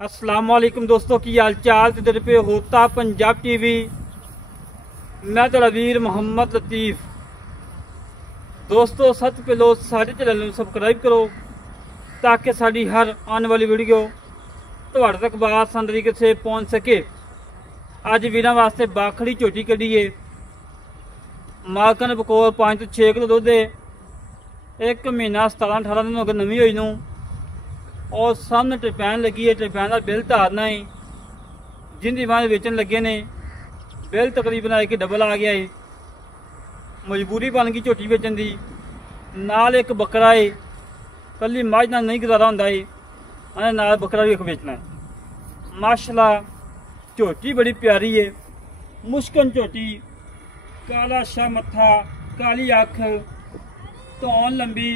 अस्सलाम वालेकुम दोस्तों की हाल चाल इधर पे होता पंजाब टीवी। मैं तो वीर मोहम्मद लतीफ़। दोस्तों सत पहलो सारे चैनल सबसक्राइब करो ताकि साड़ी हर आने वाली वीडियो तुहाड़े तक आसान तरीके से पहुँच सके। अज वीर वास्ते बाखड़ी झोटी कढ़ी है। मालकन बकोर 5 तो 6 किलो दुध है। 1 महीना 17-18 दिन हो गए नवी हुई नूं। और सामने टरपैन लगी है, टरपैन का बिल धारना है जिंदी वाह वेचन लगे ने। बिल तकरीबन एक डबल आ गया है। मजबूरी बन गई झोटी बेचन की। नाल एक बकरा है, कली मझ नाल नहीं गुजारा होंदा है, नाल बकरा भी एक बेचना है। माशाल्लाह झोटी बड़ी प्यारी है, मुश्किल झोटी, काला शाह मत्था, काली अख, धौन लंबी।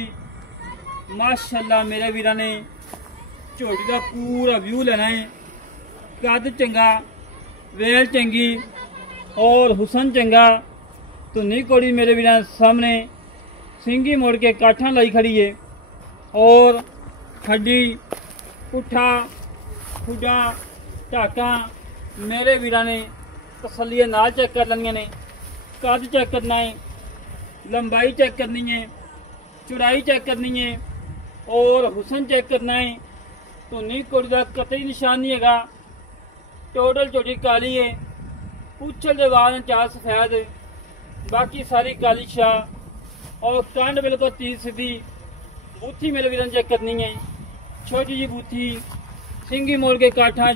माशाल्लाह मेरे वीरां ने झोटी का पूरा व्यू लेना है। कद चंगा, वेल चंगी और हुसन चंगा। धुनी कोड़ी मेरे वीरां सामने सिंगी मोड़ के काठा लाई खड़ी है। और हड्डी, पुठा, खुडा, ढाका मेरे वीरां ने तसल्ली नाल चेक कर लेंगे ने। कद चेक करना है, लंबाई चेक करनी है, चौड़ाई चेक करनी है और हुसन चेक करना है। धुनी कुड़ी का कतई निशान नहीं है। टोटल झोटी काली है, उछल के बाद 4 सफेद, बाकी सारी काली शाह और कंड बिल्कुल 30 सीधी। बूथी मेरे वीर चेक करनी है, छोटी जी बूथी, सिंगी मोड़ के काठा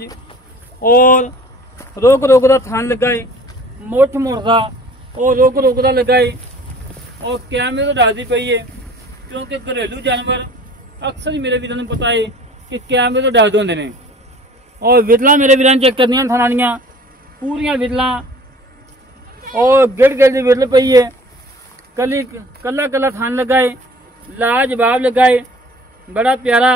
और रोक रोक का थान लगाए, मुठ मुड़दा और रोक रोक का लगाए और कैमरे तो डालती पई है। क्योंकि घरेलू जानवर अक्सर ही मेरे वीरों ने पता है कि कैमरे तो डरते होंगे ने। और विरला मेरे वीर चेक करनिया थानियाँ पूरिया विरला और गिड़ गिड़ की विरल पई है। कली कला कला थान लगाए, लाजवाब लगाए, बड़ा प्यारा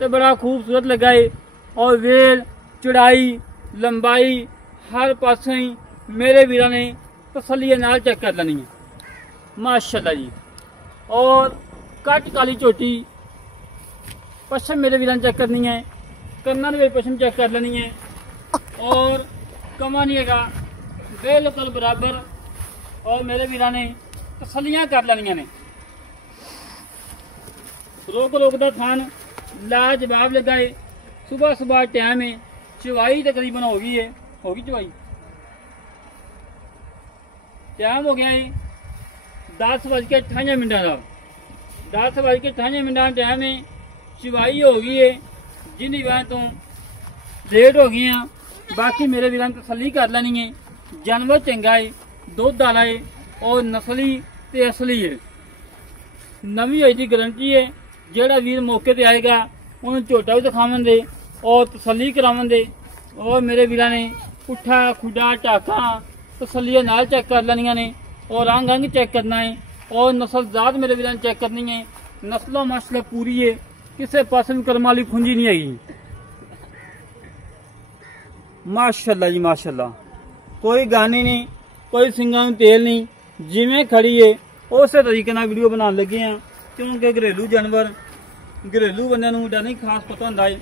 तो बड़ा खूबसूरत लगाए। और वेल, चौड़ाई, लंबाई हर पासे ही मेरे वीर ने तसल्ली नाल चेक कर लेनी है। माशाल्लाह जी। और कट काली झोटी, पश्चिम मेरे वीर चेक करनी है, कन्ना भी पश्चिम चेक कर लेनी है। और कमा नहीं है बिल्कुल बराबर। और मेरे वीर ने तसल्लियां कर लेनिया ने। रोक रोक का थान लाजवाब लगाए। सुबह सुबह टाइम है, चवाई तकरीबन हो गई है, होगी चवाई, टाइम हो गया है 10:58 का। 10:58 का टाइम है, चवाई हो गई है जिन्नी वजह तो लेट हो गए हैं। बाकी मेरे वीर तसल्ली कर लेनी है। जानवर चंगा है, दुध आला है और नस्ली ते असली है। नवी होई दी गारंटी है। जेड़ा वीर मौके ते आएगा उन्हें झोटा भी दिखावन दे और तसल्ली करावन दे। और मेरे वीर ने पुठा, खुडा, ढाका तसल्ली नाल चेक कर लेनिया ने। और अंग अंग चेक करना है और नस्ल जात मेरे वीर ने चेक करनी है। नस्लों माशाल्लाह पूरी है, किसी पास भी कर्म वाली खुंजी नहीं आई। माशाल्लाह जी माशाल्लाह। कोई गानी नहीं, कोई सिंगा में तेल नहीं, जिमें खड़ी है उस तरीके ना वीडियो बना लगे हैं। क्योंकि घरेलू जानवर घरेलू बंदे नूं नहीं खास पता होंदा है।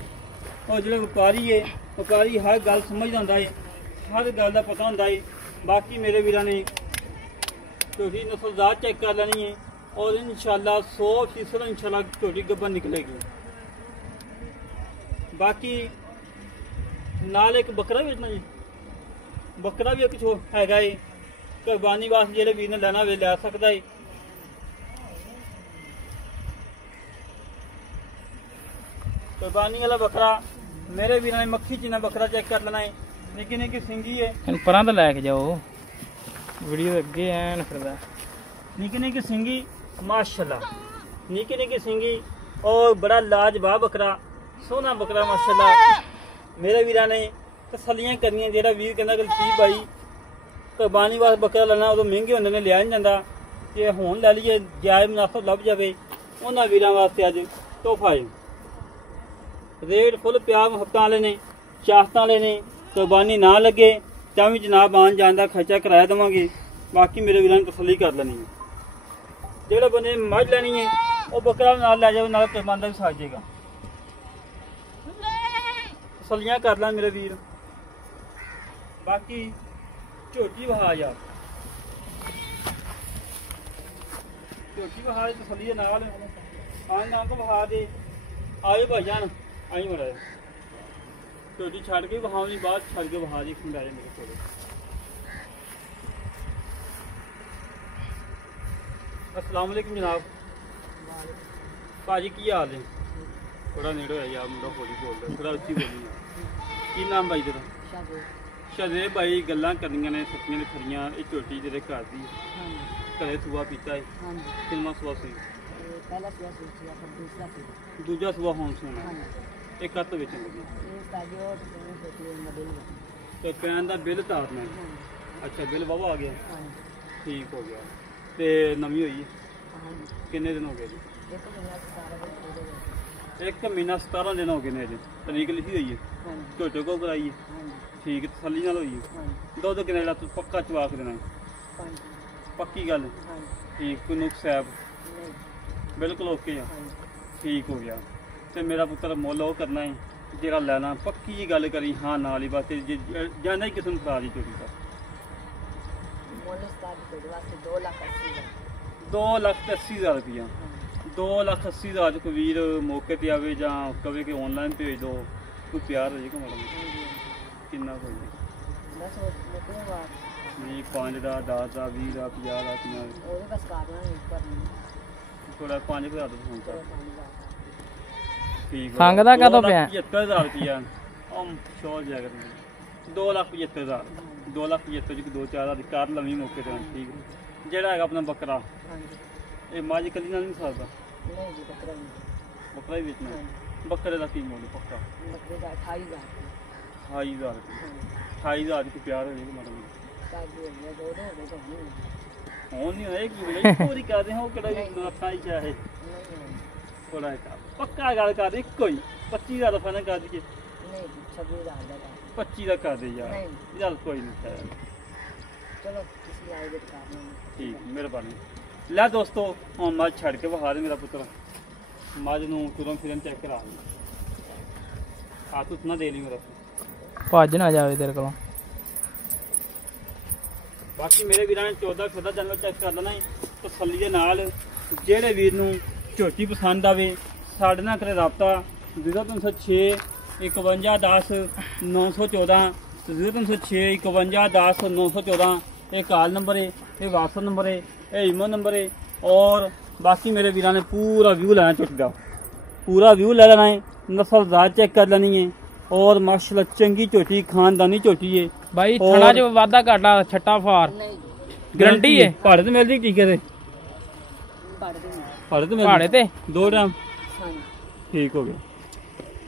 और जो व्यापारी है, व्यापारी हर गल समझदा होंदा है, हर गल का पता होंदा है। बाकी मेरे वीर ने झोटी नस्लजात चेक कर लेनी है और इंशाल्लाह 100% इंशाल्लाह झोटी गब्बर निकलेगी। बाकी नाल एक बकरा बेचना जी, बकरा भी एक हैगा है। कुर्बानी वास्ते जो वीर ने लेना वे लै सकता है। कुर्बानी वाला बकरा मेरे वीर ने मक्खी चीना बकरा चेक कर लेना है। निकी निकी सिंगी है, परा तो लैके जाओ, वीडियो अगे ऐन फिरदा। निकी निकी सिंगी माशाल्लाह, निकी निकी सिंगी और बड़ा लाजवाब बकरा, सोहना बकरा माशाल्लाह। मेरे वीर ने तसल्लियां करनियां। जेड़ा वीर कहना कि ठीक भाई कुर्बानी वास्ते बकरा लेना उदों महंगे होंदे ने, लिया नहीं जाता, जे हुण लै लीए जायज़ मुनाफा लभ जाए उन्होंने वीरां वास्ते अज तोहफा है। रेट फुल प्यार मुहब्बत वाले ने, चाहत वाले ने। कुर्बानी ना लगे तो भी जनाब आन जान का खर्चा कराया देवांगे। बाकी मेरे वीरां ने तसल्ली कर लेनी है। जेड़ा बंदे मझ लैनी है वो बकरा नाल लै जाए, नाल कुर्बान का भी साथ जाएगा। ਤਸੱਲੀਆਂ ਕਰ ਲੈ ਮੇਰੇ ਵੀਰ। ਬਾਕੀ ਝੋਟੀ ਵਹਾ ਯਾਰ, ਝੋਟੀ ਵਹਾ ਦੇ ਤਸੱਲੀ ਦੇ ਨਾਲ ਆਣ ਨਾਲ ਤੋਂ ਵਹਾ ਦੇ। ਆਏ ਭਾਈ ਜਾਨ ਆਈ ਮੜਾ ਝੋਟੀ ਛੱਡ ਕੇ ਵਹਾਉਣੀ, ਬਾਅਦ ਛੱਡ ਕੇ ਵਹਾ ਦੇ ਖੰਡਾਰੇ ਮੇਰੇ ਕੋਲ। अस्सलाम वालेकुम जनाब। भाजी की हाल है? थोड़ा नेड़े होया यार, मुंडा हौली बोलदा, थोड़ा उच्ची बोली। की नाम भाई तेरा? शादेब भाई। गल्लां करनियां ने सच्चियां ने खरियां। ये झोटी तेरे घर दी घरे सुआ पीता है? किन्ना सुआ सी? पहला सुआ सूचिया पर दूसरा सुआ। दूजा सुआ होन सुना। ये कद बेचन लगी? ये साजी और छोटी मॉडल है। तो पैन दा बिल तारना है? अच्छा बिल वावा आ गया? ठीक हो गया। ਤੇ ਨਵੀਂ ਹੋਈ ਹੈ? ਕਿੰਨੇ ਦਿਨ ਹੋ ਗਏ ਜੀ? 1 ਮਹੀਨਾ 17 ਦਿਨ ਹੋ ਗਏ ਨੇ ਅਜੇ। ਤਰੀਕ ਲਿਖੀ ਹੋਈ ਹੈ? ਝੋਟੇ ਕੋ ਕਰਾਈ ਹੈ? ਠੀਕ ਤਸੱਲੀ ਨਾਲ ਹੋਈ ਹੈ? ਦੁੱਧ ਕਿੰਨਾ ਜਿਹੜਾ ਤੂੰ ਪੱਕਾ ਚਵਾ ਕੇ ਦੇਣਾ? ਪੱਕੀ ਗੱਲ? ਠੀਕ। ਕੋਈ ਨੁਕਸ ਹੈ? ਬਿਲਕੁਲ ਓਕੇ ਆ। ਠੀਕ ਹੋ ਗਿਆ। ਤੇ ਮੇਰਾ ਪੁੱਤਰ ਮੁੱਲ ਉਹ ਕਰਨਾ ਹੈ ਜਿਹੜਾ ਲੈਣਾ, ਪੱਕੀ ਜੀ ਗੱਲ ਕਰੀ ਹਾਂ ਨਾਲ ਹੀ, ਬਸ ਜਾਣਾ ਹੀ ਕਿਸੇ ਨੂੰ ਖਾ ਦੀ ਝੋਟੀ ਦਾ। 2,80,000 रुपया। 2,80,000 कोई वीर मौके पर आवे या कवे कि ऑनलाइन भेज दो, कोई प्यार हो जाएगा मैडम? किन्ना कोई नहीं 5 ਦਾ 10 ਦਾ 20 ਦਾ 50 ਦਾ 50 थोड़ा 5,000 ਦਾ फोन कर। ठीक संगदा कदों पिया? 75,000 रुपया हम शोर जाएगा। 2,75,000 2,75,000 जी 2-4 ਦੀ ਕਾਰ ਲਵੀਂ ਮੌਕੇ ਤੇ। ਠੀਕ ਜਿਹੜਾ ਹੈਗਾ ਆਪਣਾ ਬੱਕਰਾ, ਇਹ ਮਾਝ ਕਲੀ ਨਾਲ ਨਹੀਂ ਸਕਦਾ? ਨਹੀਂ ਜੀ ਬੱਕਰਾ ਨਹੀਂ। ਬੱਕਰਾ ਹੀ ਵੇਚਣਾ? ਬੱਕਰੇ ਦਾ ਕੀ ਮੁੱਲ ਪੱਕਾ? ਬੱਕਰੇ ਦਾ 28,000। 28,000 28,000 ਦੀ ਪਿਆਰ ਹੋ ਜਾਏਗੀ ਮੈਡਮ? ਸਾਜੀ ਹੋ ਗਿਆ ਦੋ ਦੋ ਹੋ ਗਏ ਹੁਣ ਨਹੀਂ ਹੋਏ ਕੀ ਬਈ ਪੂਰੀ ਕਰਦੇ ਹਾਂ। ਉਹ ਕਿਹੜਾ ਲੱਖਾਂ ਹੀ ਚਾਹੇ ਥੋੜਾ ਜਿਹਾ ਪੱਕਾ ਗੱਲ ਕਰਦੇ। ਇੱਕੋ ਹੀ 25,000 ਦਾ ਫਾਇਦਾ ਕਰ ਦਈਏ? ਨਹੀਂ 26,000 ਦਾ 25 ਦਾ ਕਰ ਦੇ ਯਾਰ। ਚੱਲ ਕੋਈ ਨਹੀਂ ਚਲੋ ਤੁਸੀਂ ਆਏ ਦੇ ਕਰ ਲਓ। ਠੀਕ ਮਿਹਰਬਾਨੀ। ਲੈ ਦੋਸਤੋ ਹੁਣ ਮੱਝ ਛੱਡ ਕੇ ਵਿਖਾ ਦੇ ਮੇਰਾ ਪੁੱਤਰ। ਮੱਝ ਨੂੰ ਤੁਰਨ ਫਿਰਨ ਚੈੱਕ ਕਰਾ ਹੱਥ ਉਤਨਾ ਦੇ ਲਈ ਮੇਰਾ, ਭੱਜ ਨਾ ਜਾਵੇ ਤੇਰੇ ਕੋਲੋਂ। ਬਾਕੀ ਮੇਰੇ ਵੀਰਾਂ ਨੇ 14 ਜਾਨਵਰ ਚੈੱਕ ਕਰ ਲੈਣਾ ਤਸੱਲੀ ਦੇ ਨਾਲ। ਜਿਹੜੇ ਵੀਰ ਨੂੰ ਝੋਟੀ ਪਸੰਦ ਆਵੇ ਸਾਡੇ ਨਾਲ ਕਰੇ ਰਾਬਤਾ 0306 51 10 914 0306 51 10 914। ਇਹ ਕਾਲ ਨੰਬਰ ਹੈ, ਇਹ WhatsApp ਨੰਬਰ ਹੈ, ਇਹ ਈਮੋ ਨੰਬਰ ਹੈ। ਔਰ ਬਾਕੀ ਮੇਰੇ ਵੀਰਾਂ ਨੇ ਪੂਰਾ ਵਿਊ ਲੈਣਾ ਝੋਟੀ ਦਾ, पूरा व्यू ले लेना है, नस्ल जात चेक कर लेनी है। और माशाल्लाह चंगी झोटी, खानदानी झोटी है भाई। थना जो वादा घाटा छट्टा फार गारंटी है? भाड़े तो मिलती टीके से? भाड़े ते 2 टाइम? ठीक हो गया।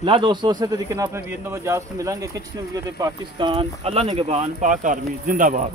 ला दोस्तों इस तरीके अपने वीर इजाजत मिलेंगे। किचन पाकिस्तान, अल्लाह निगहबान, पाक आर्मी जिंदाबाद।